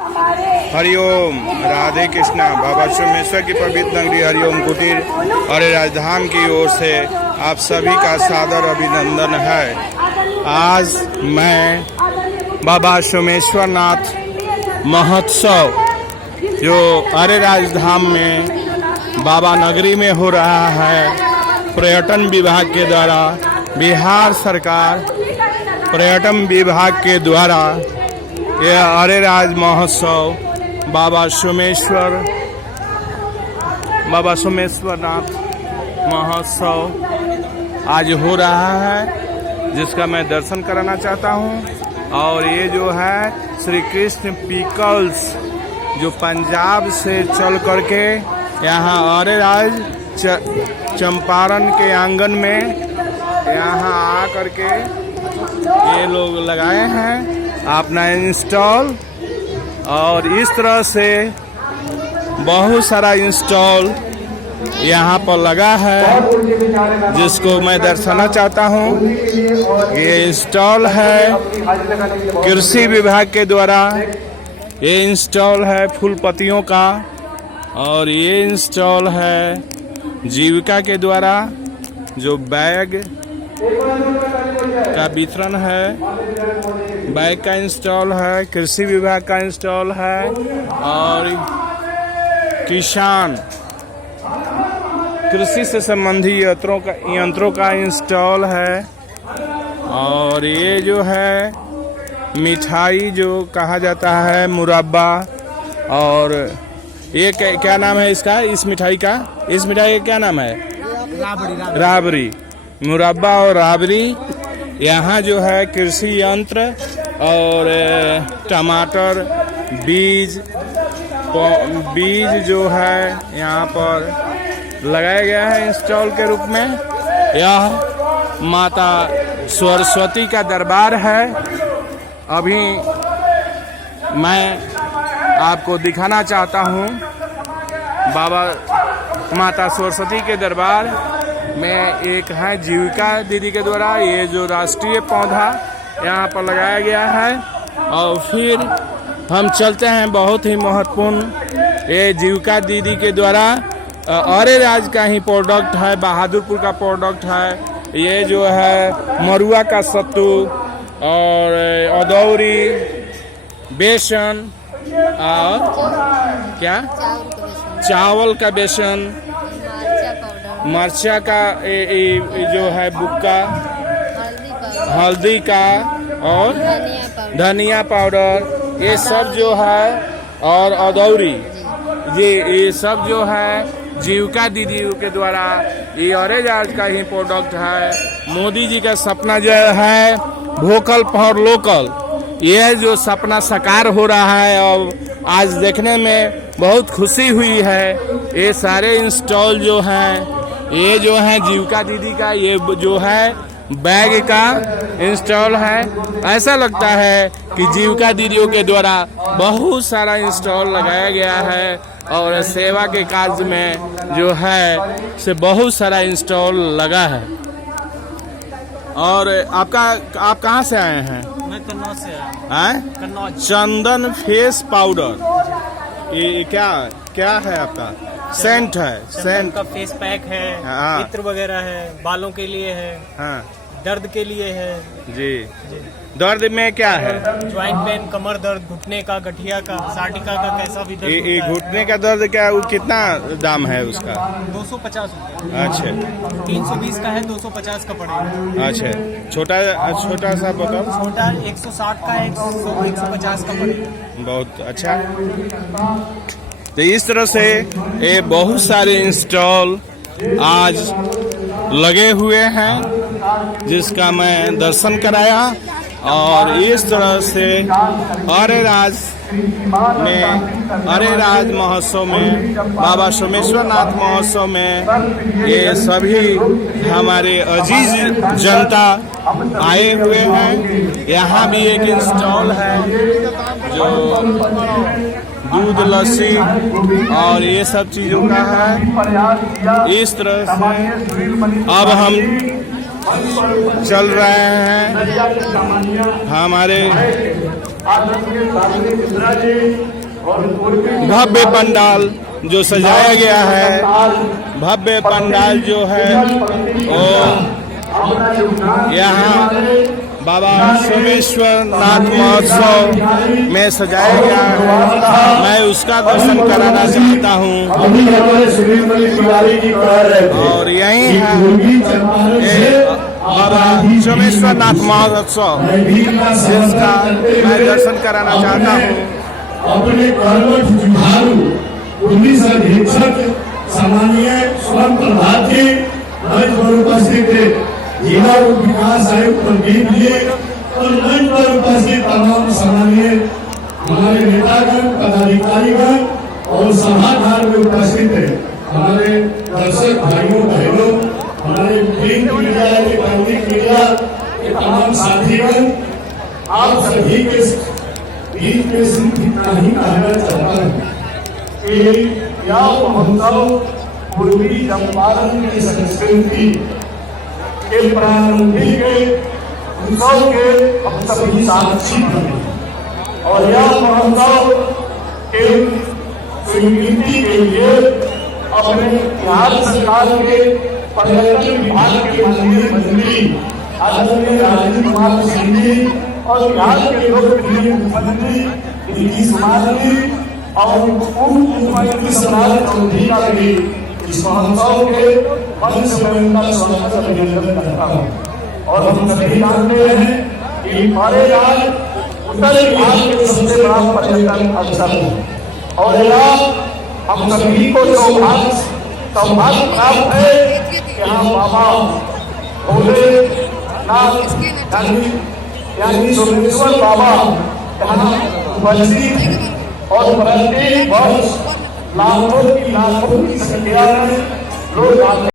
हरिओम राधे कृष्णा। बाबा सोमेश्वर की पवित्र नगरी हरिओम कुटीर और राजधाम की ओर से आप सभी का सादर अभिनंदन है। आज मैं बाबा सोमेश्वर नाथ महोत्सव जो अरे राजधाम में बाबा नगरी में हो रहा है, पर्यटन विभाग के द्वारा, बिहार सरकार पर्यटन विभाग के द्वारा यह अरे राज महोत्सव बाबा सोमेश्वर नाथ महोत्सव आज हो रहा है, जिसका मैं दर्शन कराना चाहता हूं। और ये जो है श्री कृष्ण पीकल्स जो पंजाब से चल करके यहाँ अरे राज चंपारण के आंगन में यहाँ आ करके ये लोग लगाए हैं अपना इंस्टॉल। और इस तरह से बहुत सारा इंस्टॉल यहाँ पर लगा है, जिसको मैं दर्शाना चाहता हूँ। ये इंस्टॉल है कृषि विभाग के द्वारा, ये इंस्टॉल है फूल पत्तियों का, और ये इंस्टॉल है जीविका के द्वारा जो बैग का वितरण है, बैग का इंस्टॉल है, कृषि विभाग का इंस्टॉल है, और किसान कृषि से संबंधी यंत्रों का इंस्टॉल है। और ये जो है मिठाई जो कहा जाता है मुरब्बा, और ये क्या नाम है इसका, इस मिठाई का, इस मिठाई का क्या नाम है? राबड़ी। मुरब्बा और राबड़ी। यहाँ जो है कृषि यंत्र और टमाटर बीज जो है यहाँ पर लगाया गया है इंस्टॉल के रूप में। यह माता सरस्वती का दरबार है। अभी मैं आपको दिखाना चाहता हूँ बाबा माता सरस्वती के दरबार में एक है जीविका दीदी के द्वारा ये जो राष्ट्रीय पौधा यहाँ पर लगाया गया है। और फिर हम चलते हैं बहुत ही महत्वपूर्ण ये जीविका दीदी के द्वारा अरे राज का ही प्रोडक्ट है, बहादुरपुर का प्रोडक्ट है। ये जो है मरुआ का सत्तू और अदौरी, बेसन और क्या चावल का बेसन, मरचा का जो है बुक्का, हल्दी का और धनिया पाउडर, ये सब जो है, और अदौरी, ये सब जो है जीविका दीदी के द्वारा ये अरे राज का ही प्रोडक्ट है। मोदी जी का सपना जो है वोकल फॉर लोकल, ये जो सपना साकार हो रहा है और आज देखने में बहुत खुशी हुई है। ये सारे इंस्टॉल जो हैं, ये जो है जीविका दीदी का, ये जो है बैग का इंस्टॉल है। ऐसा लगता है कि जीविका दीदियों के द्वारा बहुत सारा इंस्टॉल लगाया गया है, और सेवा के कार्य में जो है से बहुत सारा इंस्टॉल लगा है। और आप कहाँ से आए हैं? मैं कन्नौज से आया हूँ। चंदन फेस पाउडर, ये क्या है आपका? सेंट है, सेंट का फेस पैक है, इत्र वगैरह है, बालों के लिए है, हाँ, दर्द के लिए है जी। दर्द में क्या है? ज्वाइंट पेन, कमर दर्द, घुटने का, गठिया का, साटिका का, कैसा भी दर्द ये घुटने का दर्द क्या, वो कितना दाम है उसका? 250 रुपये। अच्छा। 320 का है, 250 का पड़ेगा। अच्छा, छोटा सा बोतल? छोटा 160 का है, 150 का पड़ेगा। बहुत अच्छा। तो इस तरह से ये बहुत सारे इंस्टॉल आज लगे हुए हैं, जिसका मैं दर्शन कराया। और इस तरह से अरे राज महोत्सव में, बाबा सोमेश्वर नाथ महोत्सव में ये सभी हमारे अजीज जनता आए हुए हैं। यहाँ भी एक इंस्टॉल है जो दूध, लस्सी और ये सब चीज़ों का है। इस तरह से अब हम चल रहे हैं हमारे भव्य पंडाल जो सजाया गया है, भव्य पंडाल जो है वो यहाँ बाबा सोमेश्वर नाथ महोत्सव में सजाया गया है। मैं उसका दर्शन कराना चाहता हूँ और यही है बाबा सोमेश्वर नाथ महोत्सव जिसका मैं दर्शन कराना चाहता हूँ। अपने कर्मठ जुझारू पुलिस अधीक्षक सामान्य स्वयं प्रभात जी मंच पर उपस्थित थे, जिला विकास आयुक्त प्रदीप जी और मंच पर उपस्थित तमाम सामान्य हमारे नेतागण पदाधिकारीगण और सभागार में उपस्थित थे, हमारे दर्शक भाइयों बहनों, हमारे प्रिंट मीडिया इलेक्ट्रॉनिक मीडिया के तमाम साथीगण, आप सभी के बीच में सिर्फ इतना ही कहना चाहता हूँ कि यह महोत्सव पूर्वी चंपारण की संस्कृति के प्रारंभिक उत्सव के हम सभी साक्षी बने और यह महोत्सव के स्वीकृति के लिए अपने बिहार सरकार के पर्यटन विभाग के माननीय मंत्री आदरणीय राजीव कुमार सिंह जी और बिहार के लोकप्रिय मुख्यमंत्री नीतीश कुमार जी और उप मुख्यमंत्री सम्राट चौधरी का भी इस महोत्सव के मंच में उनका स्वागत अभिनंदन करता हूँ। और हम सभी जानते हैं कि हमारे राज्य उत्तर बिहार के सबसे बड़ा पर्यटन अवसर है और यह हम सभी को सौभाग्य प्राप्त है कि यहाँ बाबा भोलेनाथ यानी सोमेश्वर बाबा यहाँ उपस्थित और प्रत्येक वर्ष लाखों की संख्या में लोग